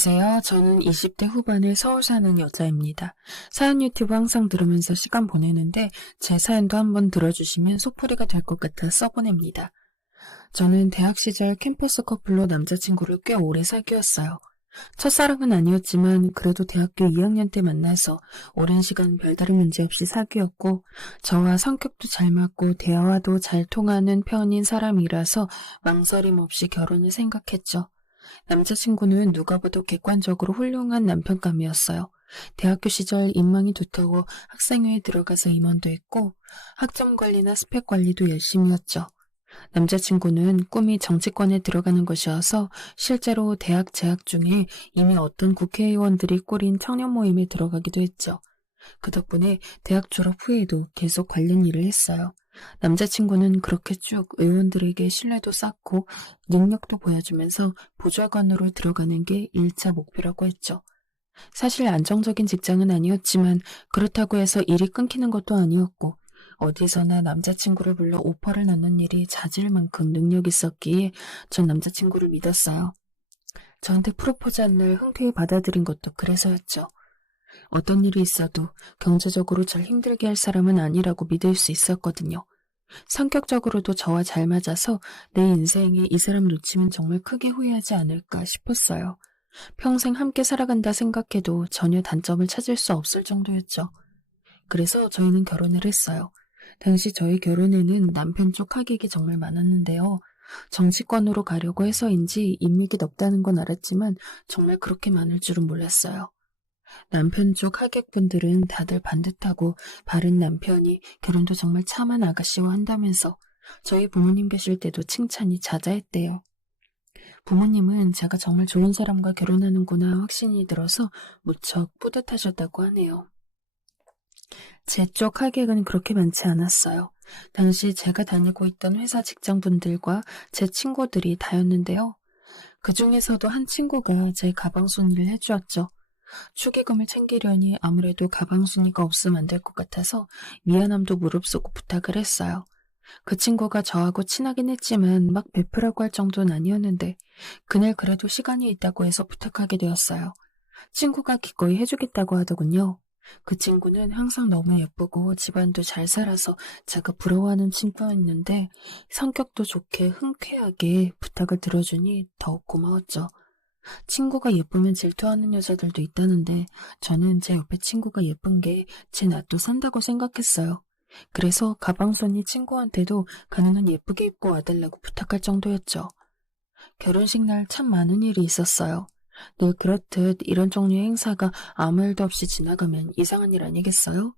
안녕하세요. 저는 20대 후반의 서울 사는 여자입니다. 사연 유튜브 항상 들으면서 시간 보내는데 제 사연도 한번 들어주시면 속풀이가 될 것 같아 써보냅니다. 저는 대학 시절 캠퍼스 커플로 남자친구를 꽤 오래 사귀었어요. 첫사랑은 아니었지만 그래도 대학교 2학년 때 만나서 오랜 시간 별다른 문제 없이 사귀었고 저와 성격도 잘 맞고 대화도 잘 통하는 편인 사람이라서 망설임 없이 결혼을 생각했죠. 남자친구는 누가 봐도 객관적으로 훌륭한 남편감이었어요. 대학교 시절 인망이 좋다고 학생회에 들어가서 임원도 했고 학점 관리나 스펙 관리도 열심히 했죠. 남자친구는 꿈이 정치권에 들어가는 것이어서 실제로 대학 재학 중에 이미 어떤 국회의원들이 꾸린 청년 모임에 들어가기도 했죠. 그 덕분에 대학 졸업 후에도 계속 관련 일을 했어요. 남자친구는 그렇게 쭉 의원들에게 신뢰도 쌓고 능력도 보여주면서 보좌관으로 들어가는 게 1차 목표라고 했죠. 사실 안정적인 직장은 아니었지만 그렇다고 해서 일이 끊기는 것도 아니었고 어디서나 남자친구를 불러 오퍼를 넣는 일이 잦을 만큼 능력이 있었기에 전 남자친구를 믿었어요. 저한테 프로포즈한 날 흔쾌히 받아들인 것도 그래서였죠. 어떤 일이 있어도 경제적으로 절 힘들게 할 사람은 아니라고 믿을 수 있었거든요. 성격적으로도 저와 잘 맞아서 내 인생에 이 사람 놓치면 정말 크게 후회하지 않을까 싶었어요. 평생 함께 살아간다 생각해도 전혀 단점을 찾을 수 없을 정도였죠. 그래서 저희는 결혼을 했어요. 당시 저희 결혼에는 남편 쪽 하객이 정말 많았는데요. 정치권으로 가려고 해서인지 인맥이 넓다는 건 알았지만 정말 그렇게 많을 줄은 몰랐어요. 남편 쪽 하객분들은 다들 반듯하고 바른 남편이 결혼도 정말 참한 아가씨와 한다면서 저희 부모님 계실 때도 칭찬이 자자했대요. 부모님은 제가 정말 좋은 사람과 결혼하는구나 확신이 들어서 무척 뿌듯하셨다고 하네요. 제 쪽 하객은 그렇게 많지 않았어요. 당시 제가 다니고 있던 회사 직장분들과 제 친구들이 다였는데요. 그 중에서도 한 친구가 제 가방 손질을 해주었죠. 축의금을 챙기려니 아무래도 가방 순위가 없으면 안 될 것 같아서 미안함도 무릅쓰고 부탁을 했어요. 그 친구가 저하고 친하긴 했지만 막 베프라고 할 정도는 아니었는데 그날 그래도 시간이 있다고 해서 부탁하게 되었어요. 친구가 기꺼이 해주겠다고 하더군요. 그 친구는 항상 너무 예쁘고 집안도 잘 살아서 제가 부러워하는 친구였는데 성격도 좋게 흔쾌하게 부탁을 들어주니 더욱 고마웠죠. 친구가 예쁘면 질투하는 여자들도 있다는데 저는 제 옆에 친구가 예쁜 게 제 낯도 산다고 생각했어요. 그래서 가방손이 친구한테도 가능한 예쁘게 입고 와달라고 부탁할 정도였죠. 결혼식 날 참 많은 일이 있었어요. 늘 그렇듯 이런 종류의 행사가 아무 일도 없이 지나가면 이상한 일 아니겠어요?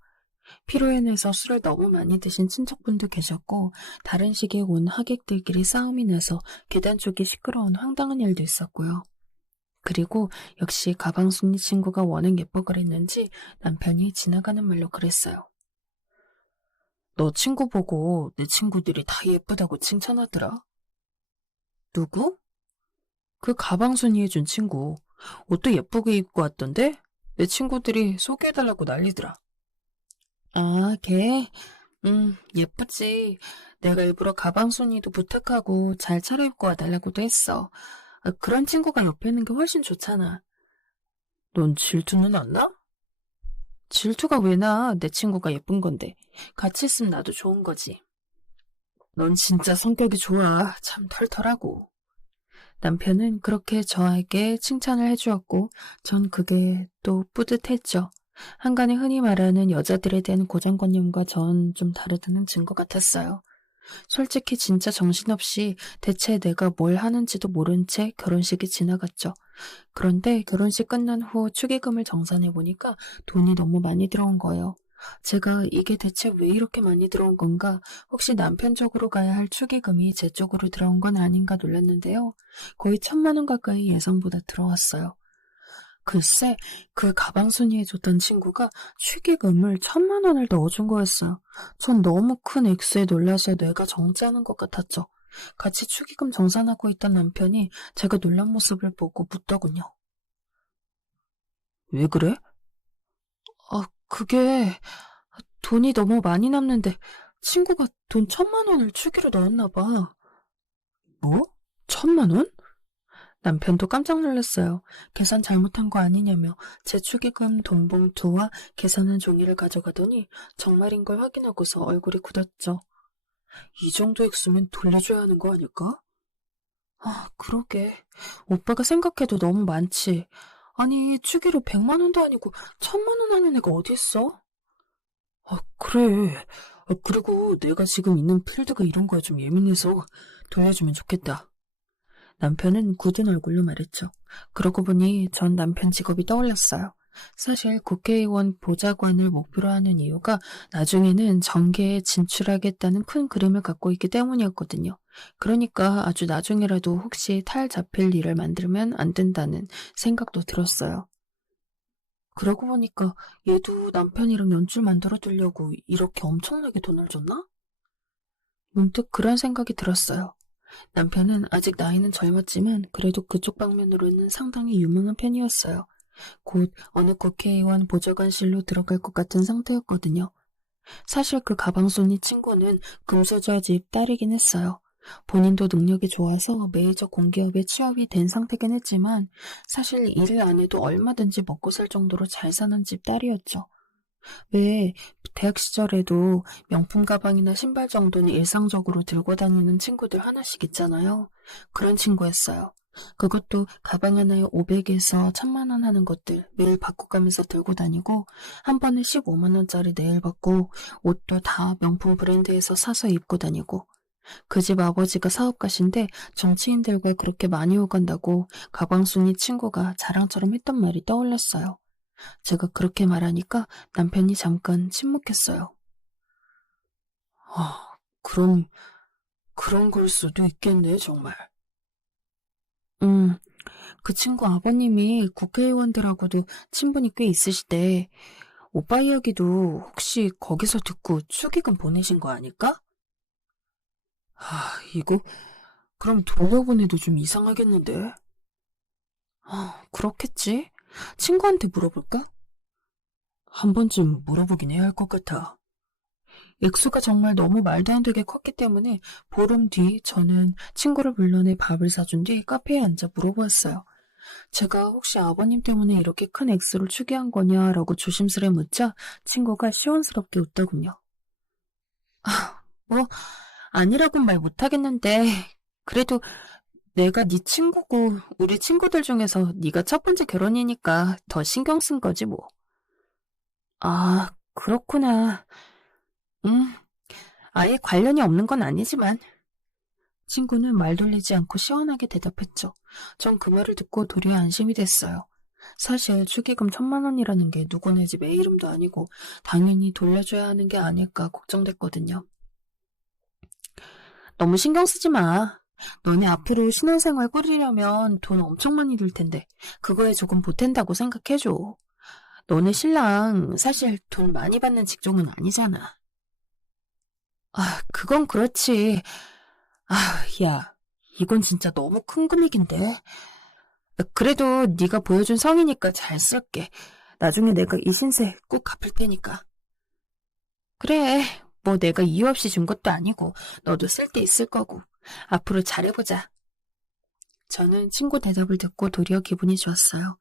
피로인해서 술을 너무 많이 드신 친척분도 계셨고 다른 시기에 온 하객들끼리 싸움이 나서 계단 쪽이 시끄러운 황당한 일도 있었고요. 그리고 역시 가방순이 친구가 워낙 예뻐 그랬는지 남편이 지나가는 말로 그랬어요. 너 친구 보고 내 친구들이 다 예쁘다고 칭찬하더라. 누구? 그 가방순이 해준 친구. 옷도 예쁘게 입고 왔던데 내 친구들이 소개해달라고 난리더라. 아, 걔? 예쁘지. 내가 일부러 가방순이도 부탁하고 잘 차려입고 와달라고도 했어. 그런 친구가 옆에 있는 게 훨씬 좋잖아. 넌 질투는 안 나? 질투가 왜 나? 내 친구가 예쁜 건데. 같이 있으면 나도 좋은 거지. 넌 진짜 성격이 좋아. 참 털털하고. 남편은 그렇게 저에게 칭찬을 해주었고 전 그게 또 뿌듯했죠. 한간에 흔히 말하는 여자들에 대한 고정관념과 전 좀 다르다는 증거 같았어요. 솔직히 진짜 정신없이 대체 내가 뭘 하는지도 모른 채 결혼식이 지나갔죠. 그런데 결혼식 끝난 후 축의금을 정산해보니까 돈이 너무 많이 들어온 거예요. 제가 이게 대체 왜 이렇게 많이 들어온 건가? 혹시 남편 쪽으로 가야 할 축의금이 제 쪽으로 들어온 건 아닌가 놀랐는데요. 거의 1,000만 원 가까이 예상보다 들어왔어요. 글쎄, 그 가방 순위해줬던 친구가 축의금을 1,000만 원을 넣어준 거였어요. 전 너무 큰 액수에 놀라서 뇌가 정지하는 것 같았죠. 같이 축의금 정산하고 있던 남편이 제가 놀란 모습을 보고 묻더군요. 왜 그래? 그게 돈이 너무 많이 남는데 친구가 돈 1,000만 원을 축의로 넣었나 봐. 뭐? 1,000만 원? 남편도 깜짝 놀랐어요. 계산 잘못한 거 아니냐며 제 축의금 돈 봉투와 계산한 종이를 가져가더니 정말인 걸 확인하고서 얼굴이 굳었죠. 이 정도 액수면 돌려줘야 하는 거 아닐까? 아, 그러게. 오빠가 생각해도 너무 많지. 아니, 축의로 100만 원도 아니고 1000만 원 하는 애가 어디 있어? 아, 그래. 그리고 내가 지금 있는 필드가 이런 거에 좀 예민해서 돌려주면 좋겠다. 남편은 굳은 얼굴로 말했죠. 그러고 보니 전 남편 직업이 떠올랐어요. 사실 국회의원 보좌관을 목표로 하는 이유가 나중에는 정계에 진출하겠다는 큰 그림을 갖고 있기 때문이었거든요. 그러니까 아주 나중에라도 혹시 탈 잡힐 일을 만들면 안 된다는 생각도 들었어요. 그러고 보니까 얘도 남편이랑 연출 만들어 두려고 이렇게 엄청나게 돈을 줬나? 문득 그런 생각이 들었어요. 남편은 아직 나이는 젊었지만 그래도 그쪽 방면으로는 상당히 유명한 편이었어요. 곧 어느 국회의원 보좌관실로 들어갈 것 같은 상태였거든요. 사실 그 가방손이 친구는 금수저 집 딸이긴 했어요. 본인도 능력이 좋아서 메이저 공기업에 취업이 된 상태긴 했지만 사실 일을 안 해도 얼마든지 먹고 살 정도로 잘 사는 집 딸이었죠. 왜 대학 시절에도 명품 가방이나 신발 정도는 일상적으로 들고 다니는 친구들 하나씩 있잖아요. 그런 친구였어요. 그것도 가방 하나에 500에서 1000만 원 하는 것들 매일 바꿔가면서 들고 다니고 한 번에 15만 원짜리 네일 받고 옷도 다 명품 브랜드에서 사서 입고 다니고 그 집 아버지가 사업가신데 정치인들과 그렇게 많이 오간다고 가방순이 친구가 자랑처럼 했던 말이 떠올랐어요. 제가 그렇게 말하니까 남편이 잠깐 침묵했어요. 아, 그럼 그런 걸 수도 있겠네, 정말. 음, 그 친구 아버님이 국회의원들하고도 친분이 꽤 있으시대. 오빠 이야기도 혹시 거기서 듣고 축의금 보내신 거 아닐까? 이거 그럼 돌려보내도 좀 이상하겠는데? 그렇겠지? 친구한테 물어볼까? 한 번쯤 물어보긴 해야 할 것 같아. 액수가 정말 너무 말도 안 되게 컸기 때문에 보름 뒤 저는 친구를 불러내 밥을 사준 뒤 카페에 앉아 물어보았어요. 제가 혹시 아버님 때문에 이렇게 큰 액수를 추기한 거냐라고 조심스레 묻자 친구가 시원스럽게 웃더군요. 뭐 아니라고는 말 못하겠는데 그래도 내가 네 친구고 우리 친구들 중에서 네가 첫 번째 결혼이니까 더 신경 쓴 거지 뭐. 아, 그렇구나. 음, 아예 관련이 없는 건 아니지만. 친구는 말 돌리지 않고 시원하게 대답했죠. 전 그 말을 듣고 도리어 안심이 됐어요. 사실 축의금 1000만 원이라는 게 누구네 집 애 이름도 아니고 당연히 돌려줘야 하는 게 아닐까 걱정됐거든요. 너무 신경 쓰지 마. 너네 앞으로 신혼생활 꾸리려면 돈 엄청 많이 들 텐데 그거에 조금 보탠다고 생각해줘. 너네 신랑 사실 돈 많이 받는 직종은 아니잖아. 아, 그건 그렇지. 아, 야, 이건 진짜 너무 큰 금액인데. 그래도 네가 보여준 성의니까 잘 쓸게. 나중에 내가 이 신세 꼭 갚을 테니까. 그래, 뭐 내가 이유 없이 준 것도 아니고 너도 쓸 데 있을 거고. 앞으로 잘해보자. 저는 친구 대답을 듣고 도리어 기분이 좋았어요.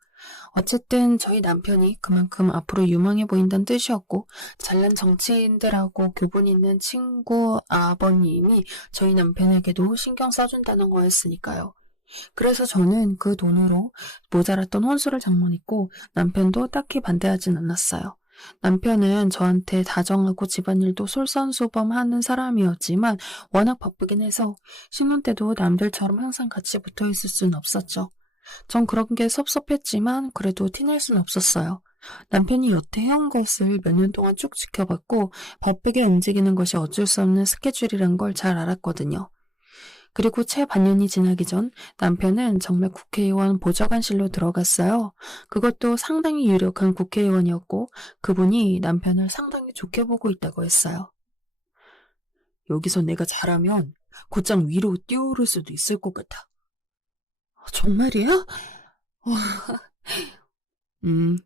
어쨌든 저희 남편이 그만큼 앞으로 유망해 보인다는 뜻이었고 잘난 정치인들하고 교분 있는 친구 아버님이 저희 남편에게도 신경 써준다는 거였으니까요. 그래서 저는 그 돈으로 모자랐던 혼수를 장만했고 남편도 딱히 반대하진 않았어요. 남편은 저한테 다정하고 집안일도 솔선수범하는 사람이었지만 워낙 바쁘긴 해서 신혼 때도 남들처럼 항상 같이 붙어 있을 수는 없었죠. 전 그런 게 섭섭했지만 그래도 티낼 순 없었어요. 남편이 여태 해온 것을 몇 년 동안 쭉 지켜봤고 바쁘게 움직이는 것이 어쩔 수 없는 스케줄이란 걸 잘 알았거든요. 그리고 채 반년이 지나기 전 남편은 정말 국회의원 보좌관실로 들어갔어요. 그것도 상당히 유력한 국회의원이었고 그분이 남편을 상당히 좋게 보고 있다고 했어요. 여기서 내가 잘하면 곧장 위로 뛰어오를 수도 있을 것 같아. 정말이야? 음,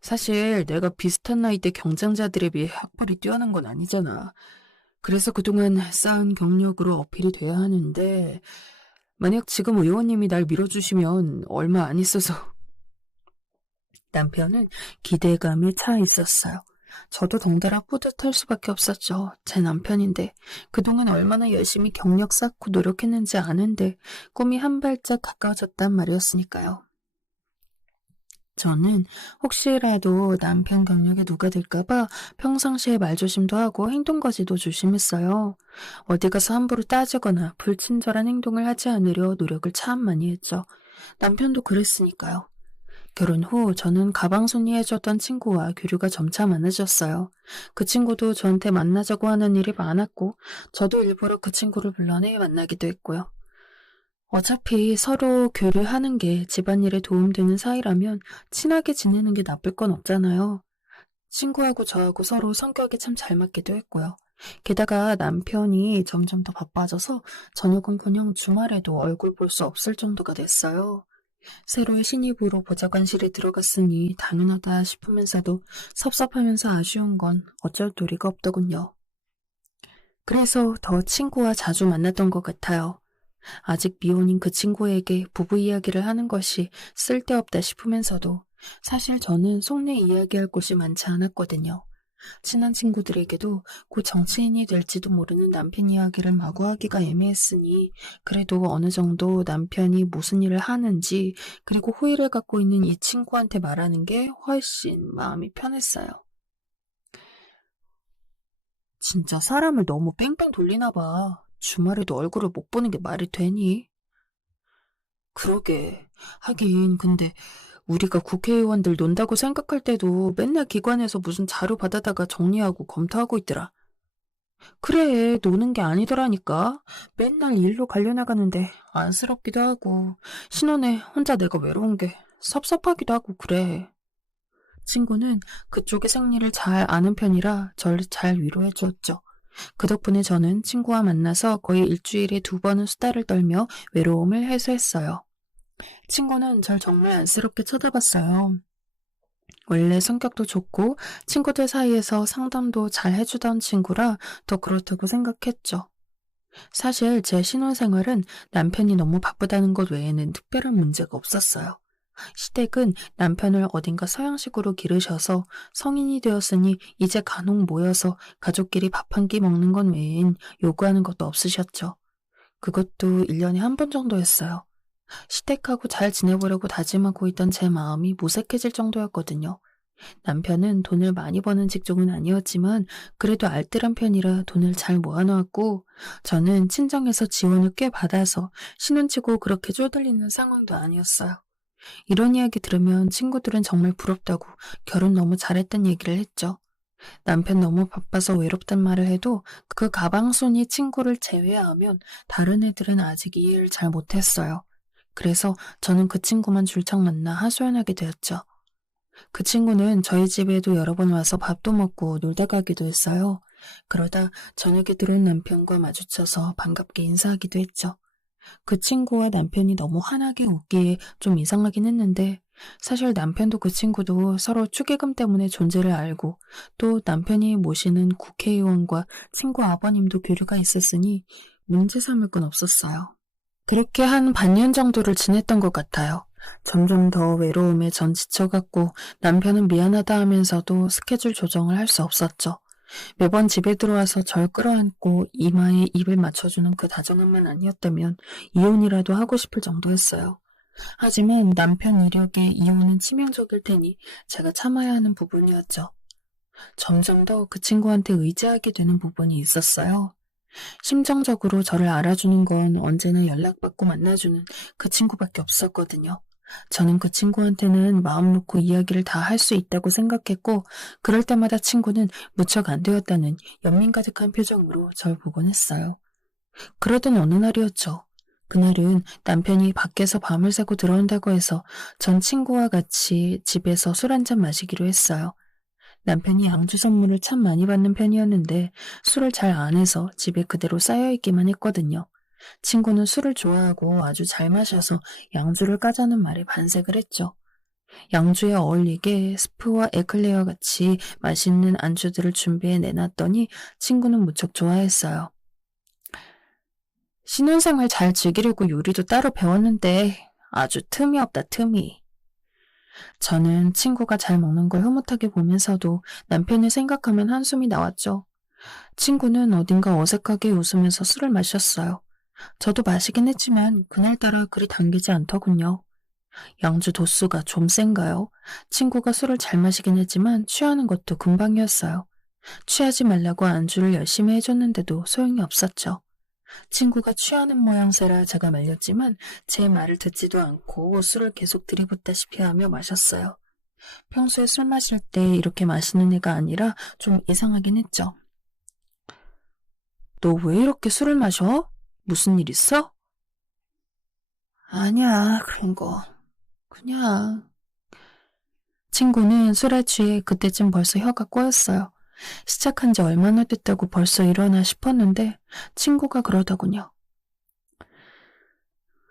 사실 내가 비슷한 나이대 경쟁자들에 비해 학벌이 뛰어난 건 아니잖아. 그래서 그동안 쌓은 경력으로 어필이 돼야 하는데, 만약 지금 의원님이 날 밀어주시면 얼마 안 있어서. 남편은 기대감에 차 있었어요. 저도 덩달아 뿌듯할 수밖에 없었죠. 제 남편인데 그동안 얼마나 열심히 경력 쌓고 노력했는지 아는데 꿈이 한 발짝 가까워졌단 말이었으니까요. 저는 혹시라도 남편 경력에 누가 될까봐 평상시에 말조심도 하고 행동거지도 조심했어요. 어디 가서 함부로 따지거나 불친절한 행동을 하지 않으려 노력을 참 많이 했죠. 남편도 그랬으니까요. 결혼 후 저는 가방손이 해줬던 친구와 교류가 점차 많아졌어요. 그 친구도 저한테 만나자고 하는 일이 많았고, 저도 일부러 그 친구를 불러내 만나기도 했고요. 어차피 서로 교류하는 게 집안일에 도움되는 사이라면 친하게 지내는 게 나쁠 건 없잖아요. 친구하고 저하고 서로 성격이 참 잘 맞기도 했고요. 게다가 남편이 점점 더 바빠져서 저녁은커녕 주말에도 얼굴 볼 수 없을 정도가 됐어요. 새로의 신입으로 보좌관실에 들어갔으니 당연하다 싶으면서도 섭섭하면서 아쉬운 건 어쩔 도리가 없더군요. 그래서 더 친구와 자주 만났던 것 같아요. 아직 미혼인 그 친구에게 부부 이야기를 하는 것이 쓸데없다 싶으면서도 사실 저는 속내 이야기할 곳이 많지 않았거든요. 친한 친구들에게도 곧 정치인이 될지도 모르는 남편 이야기를 마구 하기가 애매했으니 그래도 어느 정도 남편이 무슨 일을 하는지 그리고 호의를 갖고 있는 이 친구한테 말하는 게 훨씬 마음이 편했어요. 진짜 사람을 너무 뺑뺑 돌리나 봐. 주말에도 얼굴을 못 보는 게 말이 되니? 그러게. 하긴 근데 우리가 국회의원들 논다고 생각할 때도 맨날 기관에서 무슨 자료 받아다가 정리하고 검토하고 있더라. 그래, 노는 게 아니더라니까. 맨날 일로 갈려나가는데 안쓰럽기도 하고 신혼에 혼자 내가 외로운 게 섭섭하기도 하고 그래. 친구는 그쪽의 생리를 잘 아는 편이라 절 잘 위로해 주었죠. 그 덕분에 저는 친구와 만나서 거의 일주일에 2번은 수다를 떨며 외로움을 해소했어요. 친구는 절 정말 안쓰럽게 쳐다봤어요. 원래 성격도 좋고 친구들 사이에서 상담도 잘 해주던 친구라 더 그렇다고 생각했죠. 사실 제 신혼생활은 남편이 너무 바쁘다는 것 외에는 특별한 문제가 없었어요. 시댁은 남편을 어딘가 서양식으로 기르셔서 성인이 되었으니 이제 간혹 모여서 가족끼리 밥 한 끼 먹는 건 외엔 요구하는 것도 없으셨죠. 그것도 1년에 한 번 정도였어요. 시댁하고 잘 지내보려고 다짐하고 있던 제 마음이 무색해질 정도였거든요. 남편은 돈을 많이 버는 직종은 아니었지만 그래도 알뜰한 편이라 돈을 잘 모아놓았고 저는 친정에서 지원을 꽤 받아서 신혼치고 그렇게 쪼들리는 상황도 아니었어요. 이런 이야기 들으면 친구들은 정말 부럽다고 결혼 너무 잘했단 얘기를 했죠. 남편 너무 바빠서 외롭단 말을 해도 그 가방손이 친구를 제외하면 다른 애들은 아직 이해를 잘 못했어요. 그래서 저는 그 친구만 줄창 만나 하소연하게 되었죠. 그 친구는 저희 집에도 여러 번 와서 밥도 먹고 놀다 가기도 했어요. 그러다 저녁에 들어온 남편과 마주쳐서 반갑게 인사하기도 했죠. 그 친구와 남편이 너무 환하게 웃기에 좀 이상하긴 했는데 사실 남편도 그 친구도 서로 축의금 때문에 존재를 알고 또 남편이 모시는 국회의원과 친구 아버님도 교류가 있었으니 문제 삼을 건 없었어요. 그렇게 한 반년 정도를 지냈던 것 같아요. 점점 더 외로움에 전 지쳐갔고 남편은 미안하다 하면서도 스케줄 조정을 할 수 없었죠. 매번 집에 들어와서 절 끌어안고 이마에 입을 맞춰주는 그 다정함만 아니었다면 이혼이라도 하고 싶을 정도였어요. 하지만 남편 이력에 이혼은 치명적일 테니 제가 참아야 하는 부분이었죠. 점점 더 그 친구한테 의지하게 되는 부분이 있었어요. 심정적으로 저를 알아주는 건 언제나 연락받고 만나주는 그 친구밖에 없었거든요. 저는 그 친구한테는 마음 놓고 이야기를 다 할 수 있다고 생각했고 그럴 때마다 친구는 무척 안 되었다는 연민 가득한 표정으로 절 보곤 했어요. 그러던 어느 날이었죠. 그날은 남편이 밖에서 밤을 새고 들어온다고 해서 전 친구와 같이 집에서 술 한잔 마시기로 했어요. 남편이 양주 선물을 참 많이 받는 편이었는데 술을 잘 안 해서 집에 그대로 쌓여있기만 했거든요. 친구는 술을 좋아하고 아주 잘 마셔서 양주를 까자는 말에 반색을 했죠. 양주에 어울리게 스프와 에클레어 같이 맛있는 안주들을 준비해 내놨더니 친구는 무척 좋아했어요. 신혼생활 잘 즐기려고 요리도 따로 배웠는데 아주 틈이 없다, 틈이. 저는 친구가 잘 먹는 걸 흐뭇하게 보면서도 남편을 생각하면 한숨이 나왔죠. 친구는 어딘가 어색하게 웃으면서 술을 마셨어요. 저도 마시긴 했지만 그날따라 그리 당기지 않더군요. 양주 도수가 좀 센가요? 친구가 술을 잘 마시긴 했지만 취하는 것도 금방이었어요. 취하지 말라고 안주를 열심히 해줬는데도 소용이 없었죠. 친구가 취하는 모양새라 제가 말렸지만 제 말을 듣지도 않고 술을 계속 들이붓다시피 하며 마셨어요. 평소에 술 마실 때 이렇게 마시는 애가 아니라 좀 이상하긴 했죠. 너 왜 이렇게 술을 마셔? 무슨 일 있어? 아니야, 그런 거. 그냥. 친구는 술에 취해 그때쯤 벌써 혀가 꼬였어요. 시작한 지 얼마나 됐다고 벌써 이러나 싶었는데 친구가 그러더군요.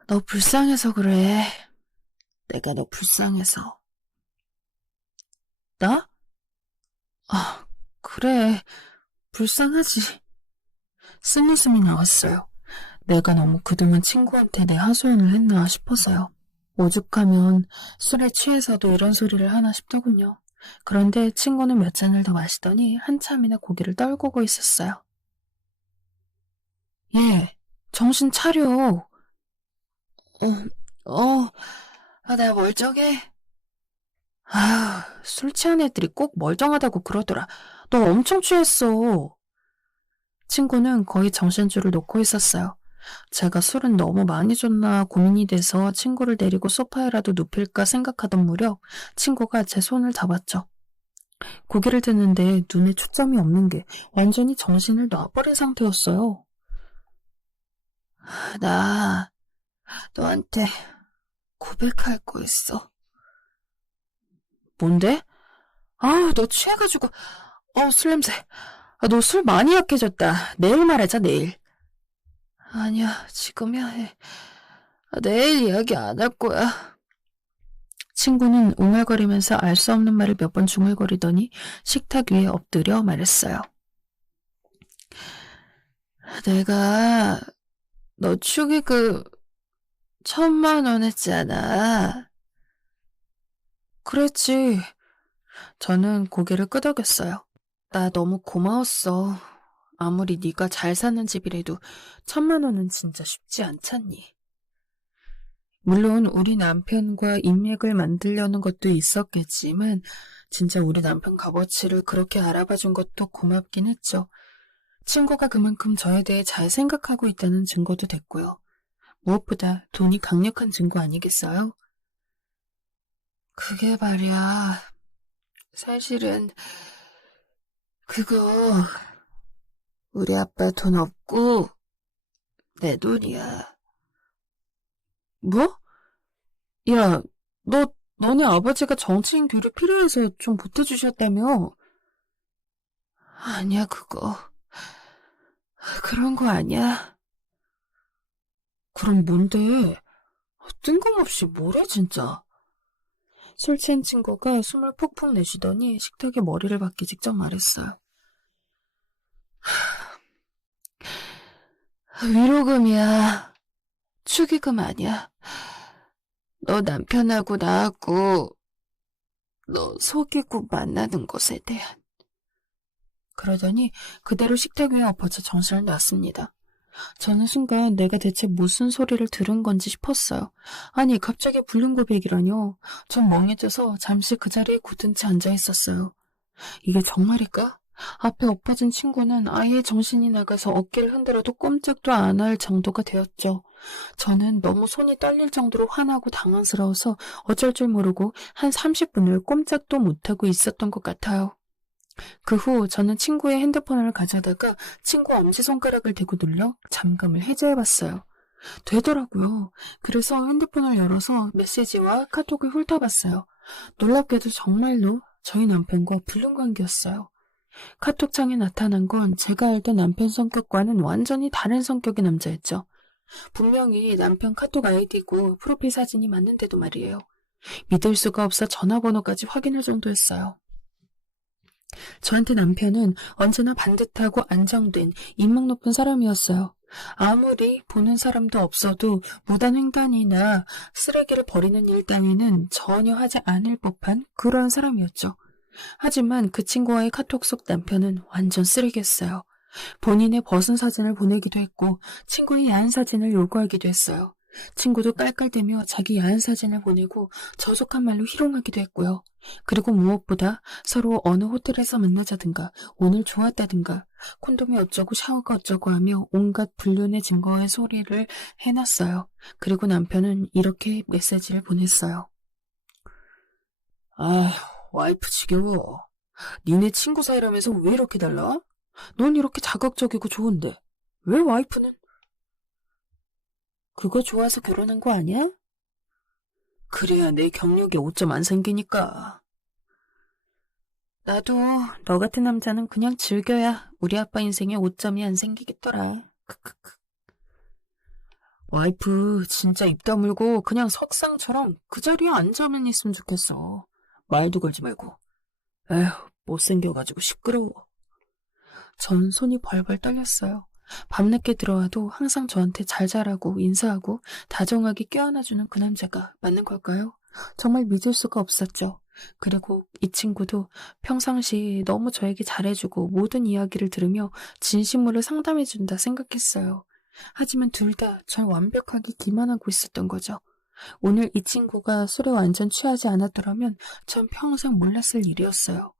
너 불쌍해서 그래. 내가 너 불쌍해서. 나? 아, 그래. 불쌍하지. 스미스미 나왔어요. 내가 너무 그동안 친구한테 내 하소연을 했나 싶어서요. 오죽하면 술에 취해서도 이런 소리를 하나 싶더군요. 그런데 친구는 몇 잔을 더 마시더니 한참이나 고개를 떨구고 있었어요. 얘, 정신 차려. 내가 멀쩡해. 술 취한 애들이 꼭 멀쩡하다고 그러더라. 너 엄청 취했어. 친구는 거의 정신줄을 놓고 있었어요. 제가 술은 너무 많이 줬나 고민이 돼서 친구를 데리고 소파에라도 눕힐까 생각하던 무렵 친구가 제 손을 잡았죠. 고개를 드는데 눈에 초점이 없는 게 완전히 정신을 놔버린 상태였어요. 나 너한테 고백할 거 있어. 뭔데? 너 취해가지고. 술 냄새. 너 술 많이 약해졌다. 내일 말하자, 내일. 아니야, 지금이야 해. 내일 이야기 안 할 거야. 친구는 웅얼거리면서 알 수 없는 말을 몇 번 중얼거리더니 식탁 위에 엎드려 말했어요. 내가 너 축의금 1,000만 원 했잖아. 그랬지. 저는 고개를 끄덕였어요. 나 너무 고마웠어. 아무리 네가 잘 사는 집이라도 1,000만 원은 진짜 쉽지 않잖니. 물론 우리 남편과 인맥을 만들려는 것도 있었겠지만 진짜 우리 남편 값어치를 그렇게 알아봐준 것도 고맙긴 했죠. 친구가 그만큼 저에 대해 잘 생각하고 있다는 증거도 됐고요. 무엇보다 돈이 강력한 증거 아니겠어요? 그게 말이야. 사실은 그거 우리 아빠 돈 없고 내 돈이야. 뭐? 야, 너네 아버지가 정치인 교류 필요해서 좀 보태주셨다며? 아니야, 그거. 그런 거 아니야. 그럼 뭔데? 뜬금없이 뭐래, 진짜. 술 취한 친구가 숨을 푹푹 내쉬더니 식탁에 머리를 박기 직접 말했어요. 위로금이야. 축의금 아니야. 너 남편하고 나하고 너 속이고 만나는 것에 대한. 그러더니 그대로 식탁 위에 엎어져 정신을 놨습니다. 저는 순간 내가 대체 무슨 소리를 들은 건지 싶었어요. 아니 갑자기 불륜 고백이라뇨. 전 멍해져서 잠시 그 자리에 굳은 채 앉아 있었어요. 이게 정말일까? 앞에 엎어진 친구는 아예 정신이 나가서 어깨를 흔들어도 꼼짝도 안 할 정도가 되었죠. 저는 너무 손이 떨릴 정도로 화나고 당황스러워서 어쩔 줄 모르고 한 30분을 꼼짝도 못하고 있었던 것 같아요. 그 후 저는 친구의 핸드폰을 가져다가 친구 엄지손가락을 대고 눌러 잠금을 해제해봤어요. 되더라고요. 그래서 핸드폰을 열어서 메시지와 카톡을 훑어봤어요. 놀랍게도 정말로 저희 남편과 불륜 관계였어요. 카톡창에 나타난 건 제가 알던 남편 성격과는 완전히 다른 성격의 남자였죠. 분명히 남편 카톡 아이디고 프로필 사진이 맞는데도 말이에요. 믿을 수가 없어 전화번호까지 확인할 정도였어요. 저한테 남편은 언제나 반듯하고 안정된 인목 높은 사람이었어요. 아무리 보는 사람도 없어도 무단 횡단이나 쓰레기를 버리는 일 따위는 전혀 하지 않을 법한 그런 사람이었죠. 하지만 그 친구와의 카톡 속 남편은 완전 쓰레기였어요. 본인의 벗은 사진을 보내기도 했고 친구의 야한 사진을 요구하기도 했어요. 친구도 깔깔대며 자기 야한 사진을 보내고 저속한 말로 희롱하기도 했고요. 그리고 무엇보다 서로 어느 호텔에서 만나자든가 오늘 좋았다든가 콘돔이 어쩌고 샤워가 어쩌고 하며 온갖 불륜의 증거의 소리를 해놨어요. 그리고 남편은 이렇게 메시지를 보냈어요. 아, 와이프 지겨워. 니네 친구 사이라면서 왜 이렇게 달라? 넌 이렇게 자극적이고 좋은데 왜 와이프는? 그거 좋아서 결혼한 거 아니야? 그래야 내 경력에 오점 안 생기니까. 나도 너 같은 남자는 그냥 즐겨야 우리 아빠 인생에 오점이 안 생기겠더라. 크크크. 와이프 진짜 입 다물고 그냥 석상처럼 그 자리에 앉아만 있으면 좋겠어. 말도 걸지 말고. 에휴, 못생겨가지고 시끄러워. 전 손이 벌벌 떨렸어요. 밤늦게 들어와도 항상 저한테 잘 자라고 인사하고 다정하게 껴안아주는 그 남자가 맞는 걸까요? 정말 믿을 수가 없었죠. 그리고 이 친구도 평상시 너무 저에게 잘해주고 모든 이야기를 들으며 진심으로 상담해준다 생각했어요. 하지만 둘 다 절 완벽하게 기만하고 있었던 거죠. 오늘 이 친구가 술에 완전 취하지 않았더라면 전 평생 몰랐을 일이었어요.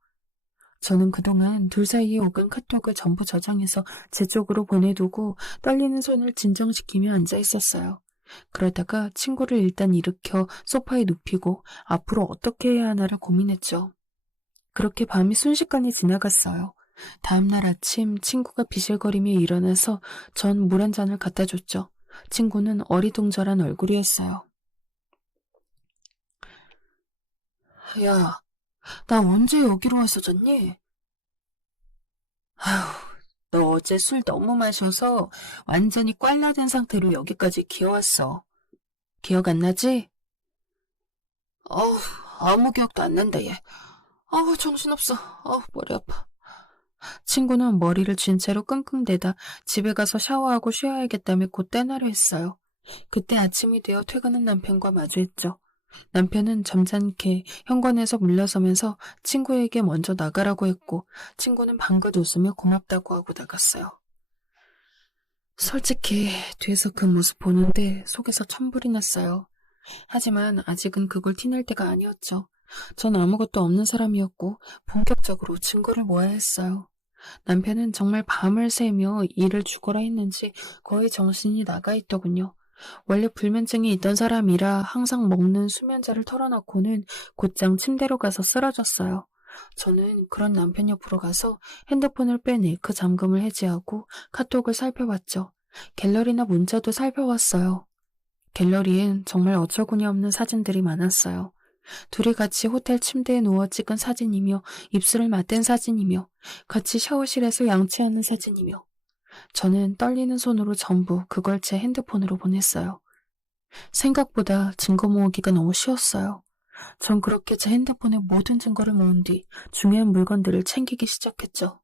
저는 그동안 둘 사이에 오간 카톡을 전부 저장해서 제 쪽으로 보내두고 떨리는 손을 진정시키며 앉아 있었어요. 그러다가 친구를 일단 일으켜 소파에 눕히고 앞으로 어떻게 해야 하나를 고민했죠. 그렇게 밤이 순식간에 지나갔어요. 다음날 아침 친구가 비실거리며 일어나서 전 물 한 잔을 갖다 줬죠. 친구는 어리둥절한 얼굴이었어요. 야, 나 언제 여기로 와서 잤니? 아휴, 너 어제 술 너무 마셔서 완전히 꽐라된 상태로 여기까지 기어왔어. 기억 안 나지? 어우, 아무 기억도 안 난다, 얘. 아우, 정신없어. 아우, 머리 아파. 친구는 머리를 쥔 채로 끙끙대다 집에 가서 샤워하고 쉬어야겠다며 곧 떠나려 했어요. 그때 아침이 되어 퇴근한 남편과 마주했죠. 남편은 점잖게 현관에서 물러서면서 친구에게 먼저 나가라고 했고 친구는 방긋 웃으며 고맙다고 하고 나갔어요. 솔직히 뒤에서 그 모습 보는데 속에서 천불이 났어요. 하지만 아직은 그걸 티낼 때가 아니었죠. 전 아무것도 없는 사람이었고 본격적으로 증거를 모아야 했어요. 남편은 정말 밤을 새며 일을 죽어라 했는지 거의 정신이 나가 있더군요. 원래 불면증이 있던 사람이라 항상 먹는 수면제를 털어놓고는 곧장 침대로 가서 쓰러졌어요. 저는 그런 남편 옆으로 가서 핸드폰을 빼내 그 잠금을 해제하고 카톡을 살펴봤죠. 갤러리나 문자도 살펴봤어요. 갤러리엔 정말 어처구니 없는 사진들이 많았어요. 둘이 같이 호텔 침대에 누워 찍은 사진이며 입술을 맞댄 사진이며 같이 샤워실에서 양치하는 사진이며 저는 떨리는 손으로 전부 그걸 제 핸드폰으로 보냈어요. 생각보다 증거 모으기가 너무 쉬웠어요. 전 그렇게 제 핸드폰에 모든 증거를 모은 뒤 중요한 물건들을 챙기기 시작했죠.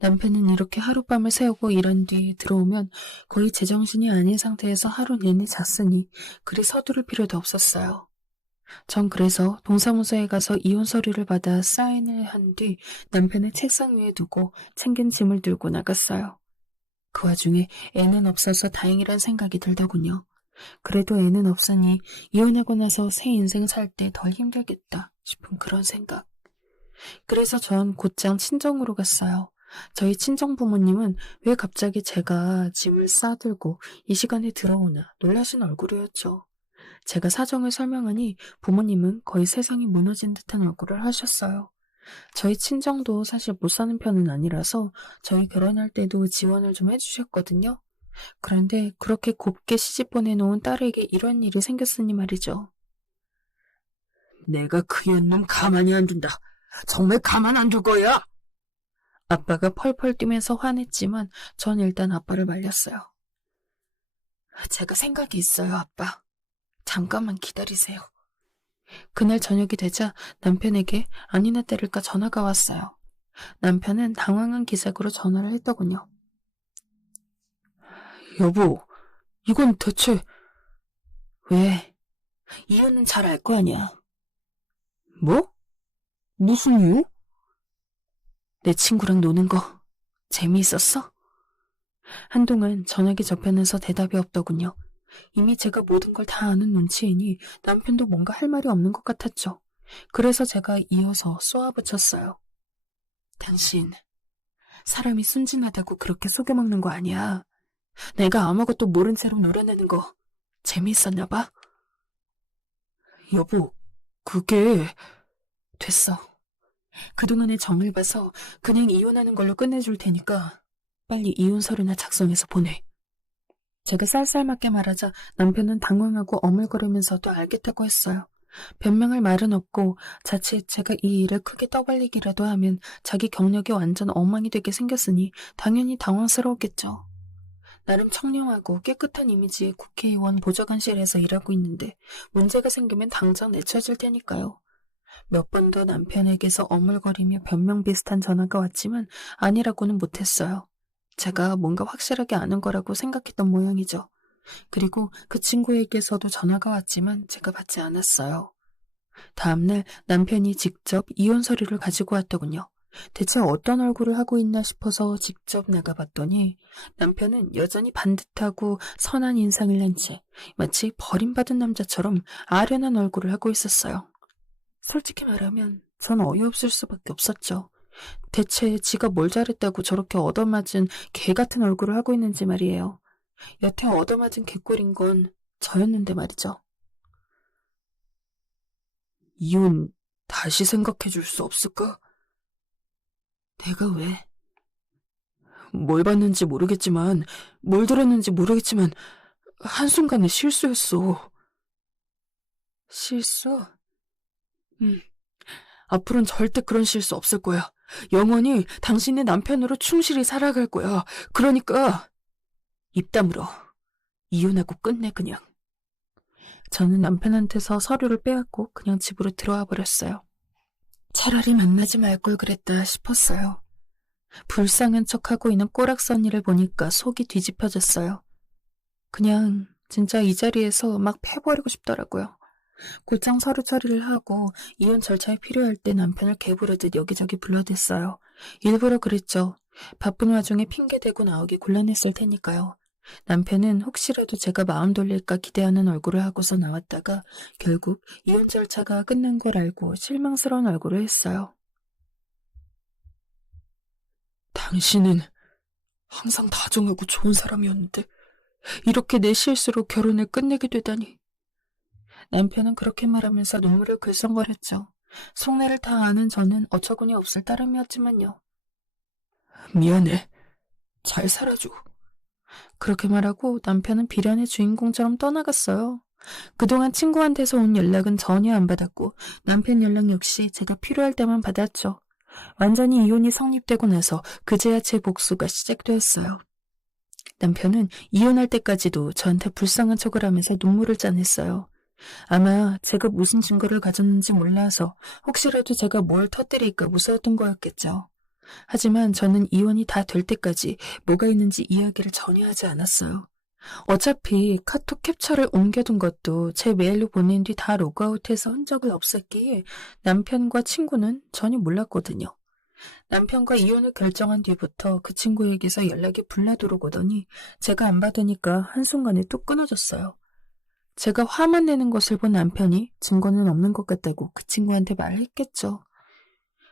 남편은 이렇게 하룻밤을 새우고 일한 뒤 들어오면 거의 제정신이 아닌 상태에서 하루 내내 잤으니 그리 서두를 필요도 없었어요. 전 그래서 동사무소에 가서 이혼 서류를 받아 사인을 한 뒤 남편의 책상 위에 두고 챙긴 짐을 들고 나갔어요. 그 와중에 애는 없어서 다행이란 생각이 들더군요. 그래도 애는 없으니 이혼하고 나서 새 인생 살 때 덜 힘들겠다 싶은 그런 생각. 그래서 전 곧장 친정으로 갔어요. 저희 친정 부모님은 왜 갑자기 제가 짐을 싸들고 이 시간에 들어오나 놀라신 얼굴이었죠. 제가 사정을 설명하니 부모님은 거의 세상이 무너진 듯한 얼굴을 하셨어요. 저희 친정도 사실 못 사는 편은 아니라서 저희 결혼할 때도 지원을 좀 해주셨거든요. 그런데 그렇게 곱게 시집 보내놓은 딸에게 이런 일이 생겼으니 말이죠. 내가 그 년놈 가만히 안 둔다. 정말 가만 안 둘 거야. 아빠가 펄펄 뛰면서 화냈지만 전 일단 아빠를 말렸어요. 제가 생각이 있어요, 아빠. 잠깐만 기다리세요. 그날 저녁이 되자 남편에게 아니나 때릴까 전화가 왔어요. 남편은 당황한 기색으로 전화를 했더군요. 여보, 이건 대체... 왜? 이유는 잘 알 거 아니야. 뭐? 무슨 이유? 내 친구랑 노는 거 재미있었어? 한동안 전화기 저편에서 대답이 없더군요. 이미 제가 모든 걸 다 아는 눈치이니 남편도 뭔가 할 말이 없는 것 같았죠. 그래서 제가 이어서 쏘아붙였어요. 당신, 사람이 순진하다고 그렇게 속여먹는 거 아니야. 내가 아무것도 모른 채로 노려내는 거 재미있었나 봐? 여보, 그게... 됐어. 그동안의 정을 봐서 그냥 이혼하는 걸로 끝내줄 테니까 빨리 이혼 서류나 작성해서 보내. 제가 쌀쌀맞게 말하자 남편은 당황하고 어물거리면서도 알겠다고 했어요. 변명할 말은 없고 자칫 제가 이 일을 크게 떠벌리기라도 하면 자기 경력이 완전 엉망이 되게 생겼으니 당연히 당황스러웠겠죠. 나름 청렴하고 깨끗한 이미지의 국회의원 보좌관실에서 일하고 있는데 문제가 생기면 당장 내쳐질 테니까요. 몇 번 더 남편에게서 어물거리며 변명 비슷한 전화가 왔지만 아니라고는 못했어요. 제가 뭔가 확실하게 아는 거라고 생각했던 모양이죠. 그리고 그 친구에게서도 전화가 왔지만 제가 받지 않았어요. 다음날 남편이 직접 이혼 서류를 가지고 왔더군요. 대체 어떤 얼굴을 하고 있나 싶어서 직접 나가봤더니 남편은 여전히 반듯하고 선한 인상을 낸 채 마치 버림받은 남자처럼 아련한 얼굴을 하고 있었어요. 솔직히 말하면 전 어이없을 수밖에 없었죠. 대체 지가 뭘 잘했다고 저렇게 얻어맞은 개 같은 얼굴을 하고 있는지 말이에요. 여태 얻어맞은 개꼴인 건 저였는데 말이죠. 이혼 다시 생각해 줄 수 없을까? 내가 왜? 뭘 봤는지 모르겠지만, 뭘 들었는지 모르겠지만, 한순간의 실수였어. 실수? 앞으로는 절대 그런 실수 없을 거야. 영원히 당신의 남편으로 충실히 살아갈 거야. 그러니까 입 다물어. 이혼하고 끝내 그냥. 저는 남편한테서 서류를 빼앗고 그냥 집으로 들어와 버렸어요. 차라리 만나지 말 걸 그랬다 싶었어요. 불쌍한 척하고 있는 꼬락서니를 보니까 속이 뒤집혀졌어요. 그냥 진짜 이 자리에서 막 패버리고 싶더라고요. 곧장 서류 처리를 하고 이혼 절차에 필요할 때 남편을 개부르듯 여기저기 불러댔어요. 일부러 그랬죠. 바쁜 와중에 핑계대고 나오기 곤란했을 테니까요. 남편은 혹시라도 제가 마음 돌릴까 기대하는 얼굴을 하고서 나왔다가 결국 이혼 절차가 끝난 걸 알고 실망스러운 얼굴을 했어요. 당신은 항상 다정하고 좋은 사람이었는데 이렇게 내 실수로 결혼을 끝내게 되다니. 남편은 그렇게 말하면서 눈물을 글썽거렸죠. 속내를 다 아는 저는 어처구니 없을 따름이었지만요. 미안해. 잘 살아줘. 그렇게 말하고 남편은 비련의 주인공처럼 떠나갔어요. 그동안 친구한테서 온 연락은 전혀 안 받았고 남편 연락 역시 제가 필요할 때만 받았죠. 완전히 이혼이 성립되고 나서 그제야 제 복수가 시작되었어요. 남편은 이혼할 때까지도 저한테 불쌍한 척을 하면서 눈물을 짜냈어요. 아마 제가 무슨 증거를 가졌는지 몰라서 혹시라도 제가 뭘 터뜨릴까 무서웠던 거였겠죠. 하지만 저는 이혼이 다 될 때까지 뭐가 있는지 이야기를 전혀 하지 않았어요. 어차피 카톡 캡처를 옮겨둔 것도 제 메일로 보낸 뒤 다 로그아웃해서 흔적을 없앴기에 남편과 친구는 전혀 몰랐거든요. 남편과 이혼을 결정한 뒤부터 그 친구에게서 연락이 불나도록 오더니 제가 안 받으니까 한순간에 뚝 끊어졌어요. 제가 화만 내는 것을 본 남편이 증거는 없는 것 같다고 그 친구한테 말했겠죠.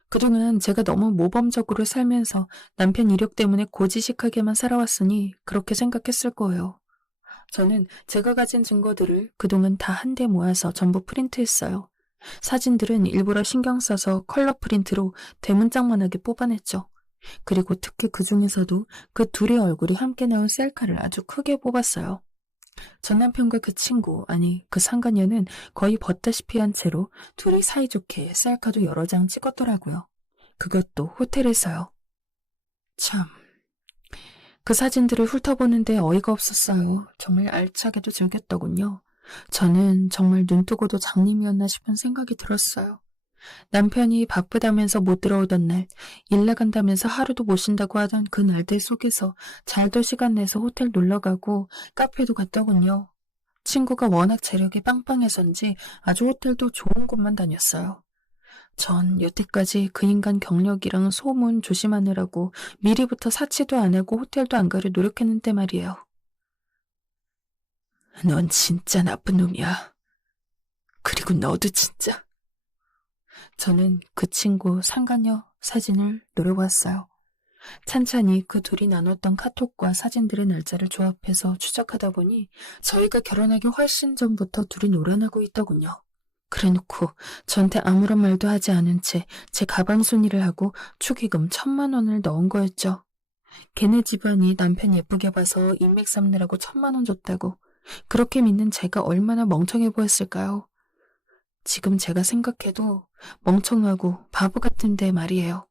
그동안 제가 너무 모범적으로 살면서 남편 이력 때문에 고지식하게만 살아왔으니 그렇게 생각했을 거예요. 저는 제가 가진 증거들을 그동안 다 한데 모아서 전부 프린트했어요. 사진들은 일부러 신경 써서 컬러 프린트로 대문짝만하게 뽑아냈죠. 그리고 특히 그 중에서도 그 둘의 얼굴이 함께 나온 셀카를 아주 크게 뽑았어요. 전 남편과 그 친구, 아니 그 상간녀는 거의 벗다시피 한 채로 둘이 사이좋게 셀카도 여러 장 찍었더라고요. 그것도 호텔에서요. 참, 그 사진들을 훑어보는데 어이가 없었어요. 정말 알차게도 즐겼더군요. 저는 정말 눈뜨고도 장님이었나 싶은 생각이 들었어요. 남편이 바쁘다면서 못 들어오던 날, 일 나간다면서 하루도 못 쉰다고 하던 그 날들 속에서 잘도 시간 내서 호텔 놀러가고 카페도 갔더군요. 친구가 워낙 체력이 빵빵해서인지 아주 호텔도 좋은 곳만 다녔어요. 전 여태까지 그 인간 경력이랑 소문 조심하느라고 미리부터 사치도 안 하고 호텔도 안 가려 노력했는데 말이에요. 넌 진짜 나쁜 놈이야. 그리고 너도 진짜. 저는 그 친구 상간녀 사진을 노려봤어요. 찬찬히 그 둘이 나눴던 카톡과 사진들의 날짜를 조합해서 추적하다 보니 저희가 결혼하기 훨씬 전부터 둘이 놀아나고 있더군요. 그래놓고 저한테 아무런 말도 하지 않은 채 제 가방 순위를 하고 축의금 1,000만 원을 넣은 거였죠. 걔네 집안이 남편 예쁘게 봐서 인맥 삼느라고 1,000만 원 줬다고. 그렇게 믿는 제가 얼마나 멍청해 보였을까요? 지금 제가 생각해도 멍청하고 바보 같은데 말이에요.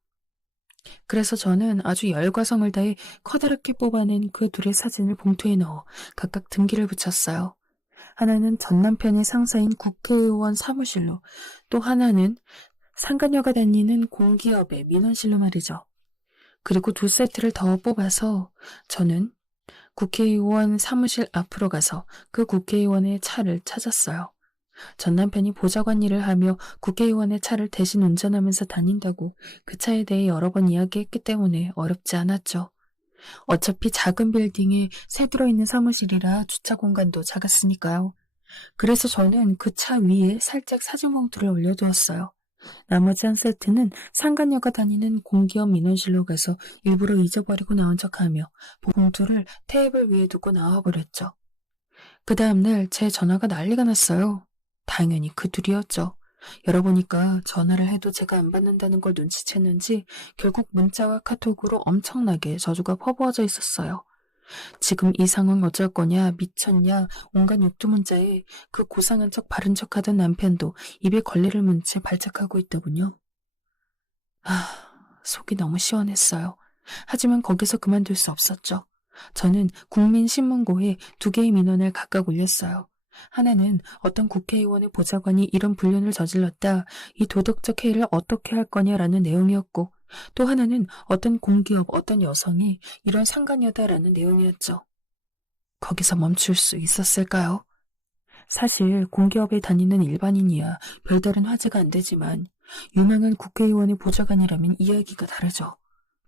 그래서 저는 아주 열과성을 다해 커다랗게 뽑아낸 그 둘의 사진을 봉투에 넣어 각각 등기를 붙였어요. 하나는 전 남편의 상사인 국회의원 사무실로, 또 하나는 상간녀가 다니는 공기업의 민원실로 말이죠. 그리고 두 세트를 더 뽑아서 저는 국회의원 사무실 앞으로 가서 그 국회의원의 차를 찾았어요. 전 남편이 보좌관 일을 하며 국회의원의 차를 대신 운전하면서 다닌다고 그 차에 대해 여러 번 이야기했기 때문에 어렵지 않았죠. 어차피 작은 빌딩에 새 들어있는 사무실이라 주차 공간도 작았으니까요. 그래서 저는 그 차 위에 살짝 사진 봉투를 올려두었어요. 나머지 한 세트는 상간녀가 다니는 공기업 민원실로 가서 일부러 잊어버리고 나온 척하며 봉투를 테이블 위에 두고 나와버렸죠. 그 다음날 제 전화가 난리가 났어요. 당연히 그 둘이었죠. 열어보니까 전화를 해도 제가 안 받는다는 걸 눈치챘는지 결국 문자와 카톡으로 엄청나게 저주가 퍼부어져 있었어요. 지금 이 상황 어쩔 거냐, 미쳤냐, 온갖 육두문자에 그 고상한 척 바른 척하던 남편도 입에 걸레를 문 채 발작하고 있더군요. 속이 너무 시원했어요. 하지만 거기서 그만둘 수 없었죠. 저는 국민신문고에 2개의 민원을 각각 올렸어요. 하나는 어떤 국회의원의 보좌관이 이런 불륜을 저질렀다, 이 도덕적 해이를 어떻게 할 거냐라는 내용이었고, 또 하나는 어떤 공기업 어떤 여성이 이런 상간녀다라는 내용이었죠. 거기서 멈출 수 있었을까요? 사실 공기업에 다니는 일반인이야 별다른 화제가 안 되지만 유명한 국회의원의 보좌관이라면 이야기가 다르죠.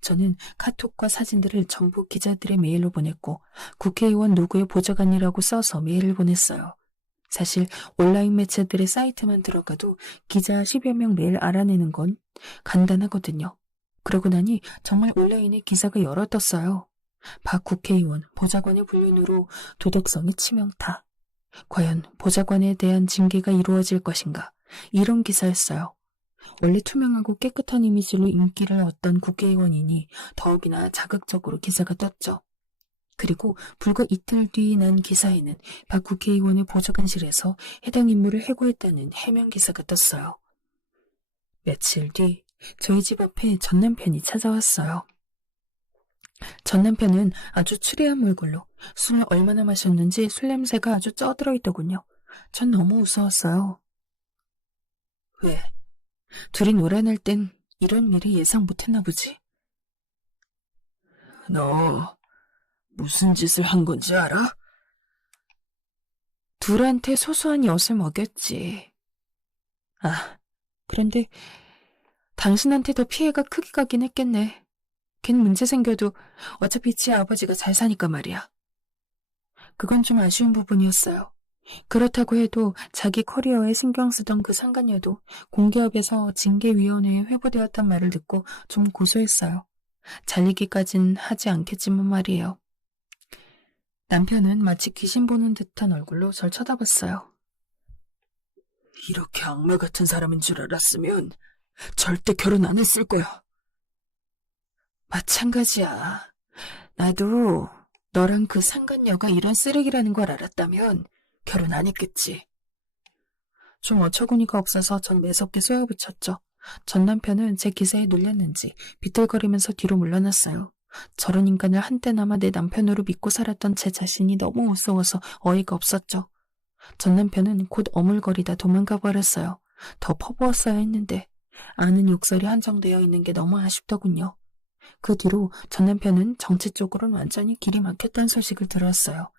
저는 카톡과 사진들을 전부 기자들의 메일로 보냈고 국회의원 누구의 보좌관이라고 써서 메일을 보냈어요. 사실 온라인 매체들의 사이트만 들어가도 기자 10여 명 메일 알아내는 건 간단하거든요. 그러고 나니 정말 온라인에 기사가 여러 떴어요. 박 국회의원 보좌관의 불륜으로 도덕성의 치명타. 과연 보좌관에 대한 징계가 이루어질 것인가? 이런 기사였어요. 원래 투명하고 깨끗한 이미지로 인기를 얻던 국회의원이니 더욱이나 자극적으로 기사가 떴죠. 그리고 불과 이틀 뒤 난 기사에는 박 국회의원의 보좌관실에서 해당 인물을 해고했다는 해명 기사가 떴어요. 며칠 뒤 저희 집 앞에 전 남편이 찾아왔어요. 전 남편은 아주 추리한 몰골로 술을 얼마나 마셨는지 술 냄새가 아주 쪄들어 있더군요. 전 너무 무서웠어요. 왜? 둘이 놀아날 땐 이런 일이 예상 못했나 보지. 너 무슨 짓을 한 건지 알아? 둘한테 소소한 엿을 먹였지. 그런데 당신한테 더 피해가 크게 가긴 했겠네. 걘 문제 생겨도 어차피 지 아버지가 잘 사니까 말이야. 그건 좀 아쉬운 부분이었어요. 그렇다고 해도 자기 커리어에 신경 쓰던 그 상간녀도 공기업에서 징계위원회에 회부되었단 말을 듣고 좀 고소했어요. 잘리기까진 하지 않겠지만 말이에요. 남편은 마치 귀신 보는 듯한 얼굴로 절 쳐다봤어요. 이렇게 악마 같은 사람인 줄 알았으면 절대 결혼 안 했을 거야. 마찬가지야. 나도 너랑 그 상간녀가 이런 쓰레기라는 걸 알았다면 결혼 안 했겠지. 좀 어처구니가 없어서 전 매섭게 쏘여붙였죠. 전 남편은 제 기사에 놀랐는지 비틀거리면서 뒤로 물러났어요. 저런 인간을 한때나마 내 남편으로 믿고 살았던 제 자신이 너무 무서워서 어이가 없었죠. 전 남편은 곧 어물거리다 도망가 버렸어요. 더 퍼부었어야 했는데 아는 욕설이 한정되어 있는 게 너무 아쉽더군요. 그 뒤로 전 남편은 정치 쪽으로는 완전히 길이 막혔다는 소식을 들었어요.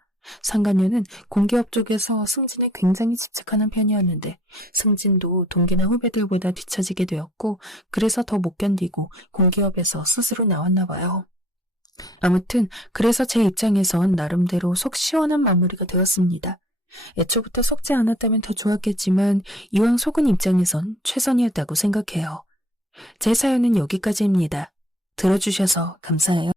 상간녀는 공기업 쪽에서 승진에 굉장히 집착하는 편이었는데 승진도 동기나 후배들보다 뒤처지게 되었고 그래서 더 못 견디고 공기업에서 스스로 나왔나 봐요. 아무튼 그래서 제 입장에선 나름대로 속 시원한 마무리가 되었습니다. 애초부터 속지 않았다면 더 좋았겠지만 이왕 속은 입장에선 최선이었다고 생각해요. 제 사연은 여기까지입니다. 들어주셔서 감사해요.